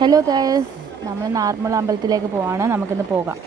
Hello guys, നമ്മൾ നാർമൽ അമ്പലത്തിലേക്ക് പോവാണ്. നമുക്കിന്ന് പോകാം.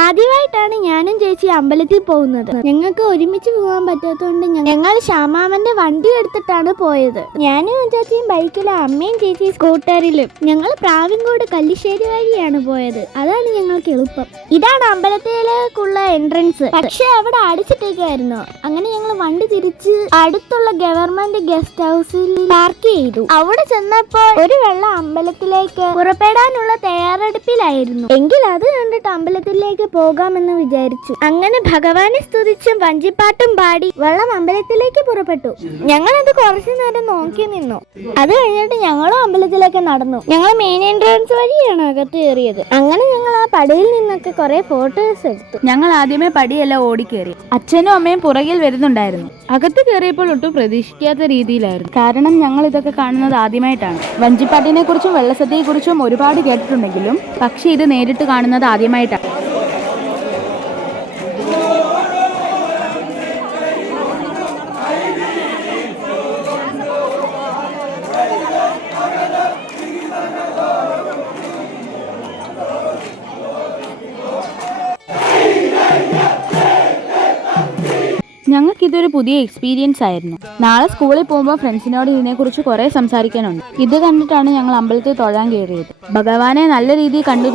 ആദ്യമായിട്ടാണ് ഞാനും ചേച്ചി അമ്പലത്തിൽ പോകുന്നത്. ഞങ്ങൾക്ക് ഒരുമിച്ച് പോകാൻ പറ്റാത്തതുകൊണ്ട് ഞങ്ങൾ ശ്യാമാമന്റെ വണ്ടി എടുത്തിട്ടാണ് പോയത്. ഞാനും ചേച്ചിയും ബൈക്കിലും, അമ്മയും ചേച്ചിയും സ്കൂട്ടറിലും. ഞങ്ങൾ പ്രാവിൻകോട് കല്ലിശ്ശേരി വഴിയാണ് പോയത്. അതാണ് ഞങ്ങൾക്ക് എളുപ്പം. ഇതാണ് അമ്പലത്തിലേക്കുള്ള എൻട്രൻസ്. പക്ഷെ അവിടെ അടിച്ചിട്ടേക്കായിരുന്നു. അങ്ങനെ ഞങ്ങൾ വണ്ടി തിരിച്ച് അടുത്തുള്ള ഗവൺമെന്റ് ഗസ്റ്റ് ഹൗസിൽ പാർക്ക് ചെയ്തു. അവിടെ ചെന്നപ്പോൾ ഒരു വെള്ളം അമ്പലത്തിലേക്ക് പുറപ്പെടാനുള്ള തയ്യാറെടുപ്പിലായിരുന്നു. എങ്കിൽ അത് കണ്ടിട്ട് അമ്പലത്തിലേക്ക് പോകാമെന്ന് വിചാരിച്ചു. അങ്ങനെ ഭഗവാനെ സ്തുതിച്ചും വഞ്ചിപ്പാട്ടും പാടി വെള്ളം അമ്പലത്തിലേക്ക് പുറപ്പെട്ടു. ഞങ്ങളത് കുറച്ചു നേരം നോക്കി നിന്നു. അത് കഴിഞ്ഞിട്ട് ഞങ്ങളും അമ്പലത്തിലേക്ക് നടന്നു. ഞങ്ങൾ മെയിൻ എൻട്രൻസ് വഴിയാണ് അകത്ത് കയറിയത്. അങ്ങനെ ഞങ്ങൾ ആ പടിയിൽ നിന്നൊക്കെ കുറെ ഫോട്ടോസ് എടുത്തു. ഞങ്ങൾ ആദ്യമേ പടിയെല്ലാം ഓടിക്കേറി. അച്ഛനും അമ്മയും പുറകിൽ വരുന്നുണ്ടായിരുന്നു. അകത്ത് കയറിയപ്പോൾ ഒട്ടും പ്രതീക്ഷിക്കാത്ത രീതിയിലായിരുന്നു. കാരണം ഞങ്ങൾ ഇതൊക്കെ കാണുന്നത് ആദ്യമായിട്ടാണ്. വഞ്ചിപ്പാട്ടിനെ കുറിച്ചും വെള്ളസദ്യയെ കുറിച്ചും ഒരുപാട് കേട്ടിട്ടുണ്ടെങ്കിലും പക്ഷെ ഇത് നേരിട്ട് കാണുന്നത് ആദ്യമായിട്ടാണ്. ഞങ്ങൾക്കിതൊരു പുതിയ എക്സ്പീരിയൻസ് ആയിരുന്നു. നാളെ സ്കൂളിൽ പോകുമ്പോൾ ഫ്രണ്ട്സിനോട് ഇതിനെക്കുറിച്ച് കുറെ സംസാരിക്കാനുണ്ട്. ഇത് കണ്ടിട്ടാണ് ഞങ്ങൾ അമ്പലത്തിൽ തൊഴാൻ കയറിയത്. ഭഗവാനെ നല്ല രീതിയിൽ കണ്ടു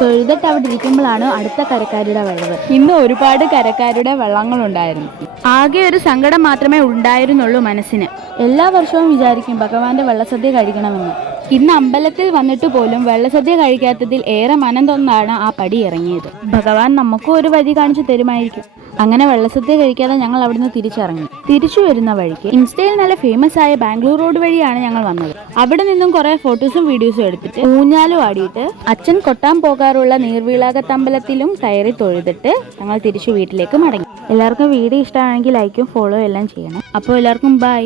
തൊഴുതിട്ട് അവിടെ ഇരിക്കുമ്പോഴാണ് അടുത്ത കരക്കാരുടെ വരവ്. ഇന്ന് ഒരുപാട് കരക്കാരുടെ വള്ളങ്ങളുണ്ടായിരുന്നു. ആകെ ഒരു സങ്കടം മാത്രമേ ഉണ്ടായിരുന്നുള്ളൂ മനസ്സിന്. എല്ലാ വർഷവും വിചാരിക്കും ഭഗവാന്റെ വെള്ളസദ്യ കഴിക്കണമെന്ന്. ഇന്ന് അമ്പലത്തിൽ വന്നിട്ട് പോലും വെള്ളസദ്യ കഴിക്കാത്തതിൽ ഏറെ മനം തൊന്നാണ് ആ പടി ഇറങ്ങിയത്. ഭഗവാൻ നമുക്കും ഒരു വഴി കാണിച്ചു തരുമായിരിക്കും. അങ്ങനെ വെള്ളസദ്യ കഴിക്കാതെ ഞങ്ങൾ അവിടുന്ന് തിരിച്ചിറങ്ങി. തിരിച്ചു വരുന്ന വഴിക്ക് ഇൻസ്റ്റയിൽ നല്ല ഫേമസ് ആയ ബാംഗ്ലൂർ റോഡ് വഴിയാണ് ഞങ്ങൾ വന്നത്. അവിടെ നിന്നും കുറെ ഫോട്ടോസും വീഡിയോസും എടുത്തിട്ട് ഊഞ്ഞാലും ആടിയിട്ട് അച്ഛൻ കൊട്ടാൻ പോകാറുള്ള നീർവീളാകത്തമ്പലത്തിലും കയറി തൊഴുതിട്ട് ഞങ്ങൾ തിരിച്ചു വീട്ടിലേക്ക് മടങ്ങി. എല്ലാവർക്കും വീഡിയോ ഇഷ്ടമാണെങ്കിൽ ലൈക്കും ഫോളോ എല്ലാം ചെയ്യണം. അപ്പോൾ എല്ലാവർക്കും ബൈ.